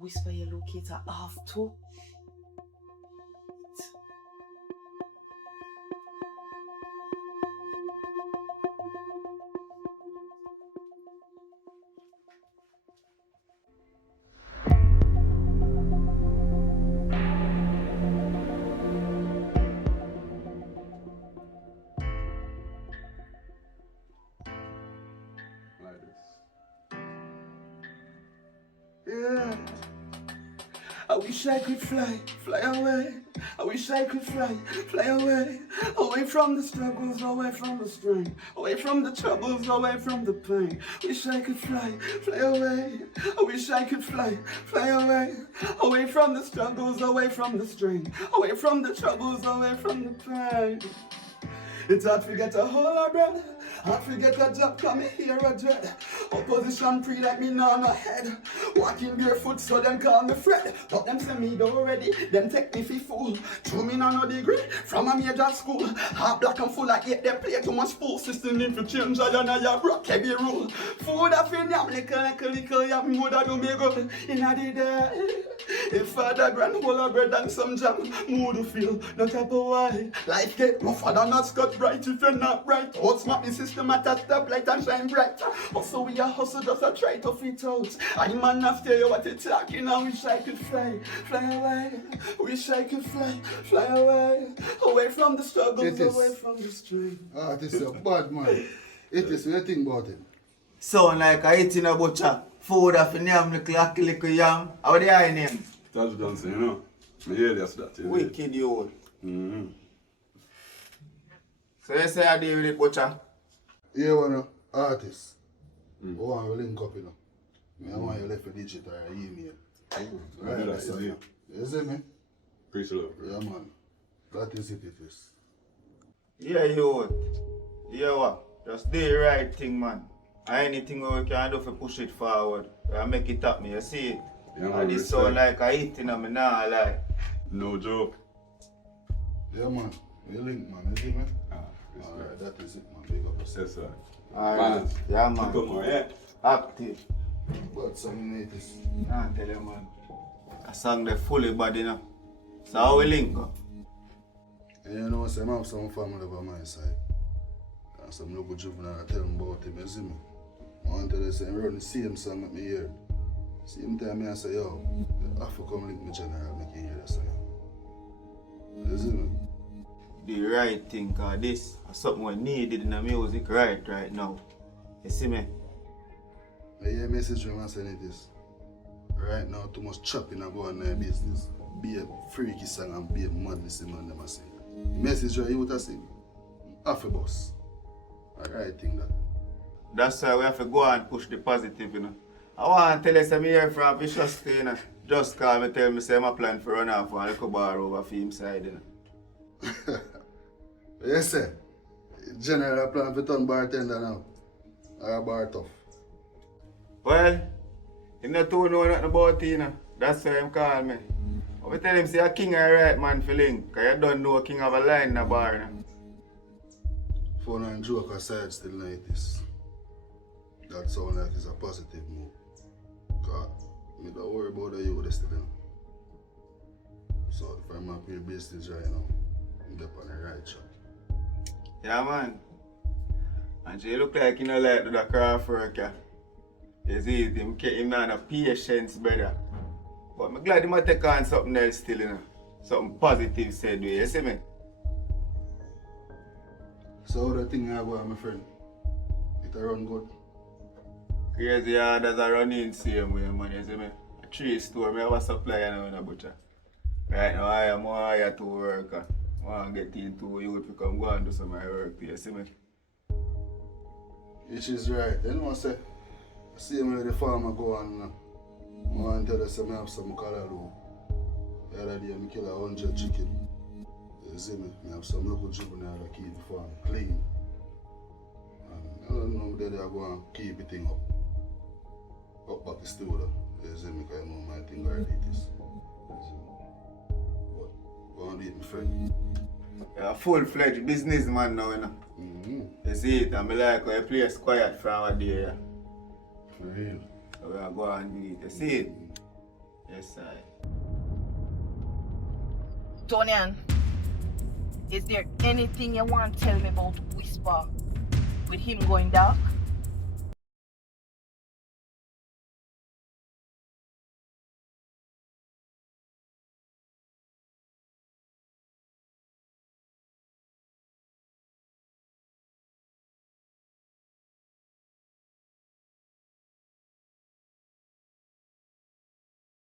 whisper your locator half two. Yeah. I wish I could fly, fly away. I wish I could fly, fly away. Away from the struggles, away from the strain. Away from the troubles, away from the pain. Wish I could fly, fly away. I wish I could fly, fly away. Away from the struggles, away from the strain. Away from the troubles, away from the pain. It's hard to get a whole of bread. Hard to get a job, come here a dread. Opposition free like me now no head. Walking barefoot so them call me Fred. But them say me don't ready, them take me for fool. True me no degree from a major school. Half black and full like yet them play too much fool. System need to change I know ya broke heavy rule. Food a fin yam little yam woulda do me good inna the day. If father grand whole of bread and some jam, mood feel no type of why. Life get rougher than a scotch bright if you're not right. Outsmart the system at a stoplight and shine bright. Also we a hustle just a try to fit out. I man after you what you talking. I wish I could fly, fly away. Wish I could fly, fly away. Away from the struggles, away from the strain. Ah, this is a bad man. It is what you think about him. Sound like I eating a butcher. Food of a name, little yam. How the eye name? That's dancing, you know. I hear that's that. You know? Wicked you. Mm-hmm. So you say I deal with it, butcher? You want an artist. I want to link up, you know. I want you left a digit or an email. Right, that's it. You see me? Preach love. Yeah, man. That is it is. Yeah, you. Yeah, what? Just do the right thing, man. And anything we can do to push it forward. And make it happen, you see it? Yeah, man, And this sound like I eating them, I nah lie. No joke. Yeah, man. You link, man. You see me? Respect. Alright, that is it, man. Big up yourself. Yes, sir. Alright. Yeah, man. Come on, yeah. Active. But some natives. Nah, tell you, man. I sang the fully body now. So how we link up? And you know, I have some family by my side. And some local juvenile tell them about him, you see me? I want to tell you, say, run the same song with me here. Same time I say, yo, you have to come link me general, make you hear that song. You see me? The right thing, cause this is something we needed in the music right now. You see me? I hear a message from my saying it is. Right now, too much chopping and going on in business. Be a freaky song and be a madness in man them a sing. The message right you would have sing. Half a boss. Alright thing that. That's why we have to go and push the positive, you know. I want to tell you some here from Vicious, you know. Just call me, tell me, say I'm plan for run off and little bar over for him side, you know. Yes, sir. General plan for turn bartender now. Or bar tough. Well, you not too know nothing about it, you know. That's why him call me. I tell him, say a king a right man for link, cause you don't know a king have a line in the bar, you know. Phone and joke aside, still like this. That sound like it's a positive move. Cause me don't worry about the youth still, you know. So if I'm up in business right now, I'm up on the right track. Yeah, man. And you look like you know like do the craft work, yeah. You see it, him not a patience, brother. But I'm glad him take on something else still, you know. Something positive said, you see me? So how the thing I go, my friend? It a run good? Crazy hard as a running same way, man, you see me? A tree store, I have a supplier now in a butcher. Right now, I am more hire to work. I want to get into youth to come go and do some of my work, you see me? Which is right. You know what I say? Same way the farmer go on now. I want to tell you I have some color though. The other day I kill 100 chicken. You see me? I have some local juvenile that keep the farm clean. And I don't know that I go and keep the thing up. Up back the stew though. You see me? Because I know my thing already it is. But go and do it, my friend. You're a full-fledged businessman now, you know. You see it, and I like how you place quiet from a day. Yeah. For real. So we are go and do it. You see it? Yes, sir. Tonian, is there anything you want to tell me about Whisper with him going dark?